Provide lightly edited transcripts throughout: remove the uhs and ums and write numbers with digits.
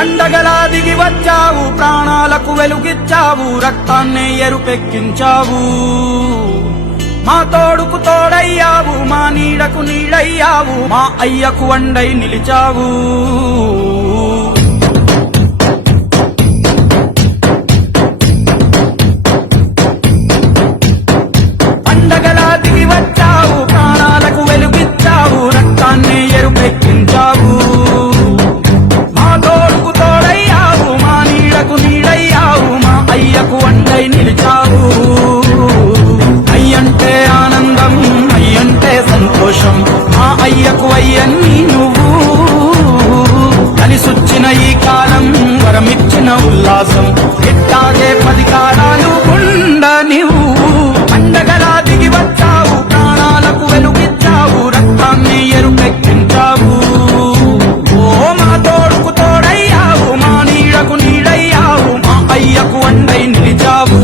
పండగలా దిగి వచ్చావు, ప్రాణాలకు వెలుగిచ్చావు, రక్తాన్నే ఎరుపెక్కించావు. మా తోడుకు తోడయ్యావు, మా నీడకు నీడయ్యావు, మా అయ్యకు వండై నిలిచావు. పండగలా దిగి వచ్చావు, ప్రాణాలకు వెలుగిచ్చావు, రక్తాన్నే ఎరుపెక్కించావు. మా తోడుకు తోడయ్యావు, మా నీడకు నీడయ్యావు, మా అయ్యకు వండై నిలిచావు. అయ్యంటే ఆనందం, అయ్యంటే సంతోషం, మా అయ్యకు అయ్యన్ని నువ్వు. కలిసొచ్చిన ఈ కాలం వరమిచ్చిన ఉల్లాసం, ఇట్టాగే 10 కాలాలు ఉండనివ్వు. పండగలా దిగి వచ్చావు, ప్రాణాలకు వెలుగిచ్చావు, రక్తాన్ని ఎరుపెక్కించావు. ఓ మా తోడుకు తోడయ్యావు, మా నీడకు నీడయ్యావు, మా అయ్యకు వండై నిలిచావు.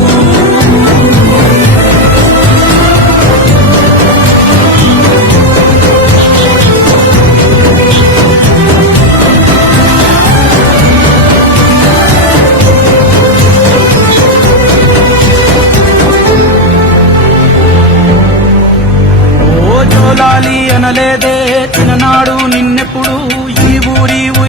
జోలాలి అనలేదే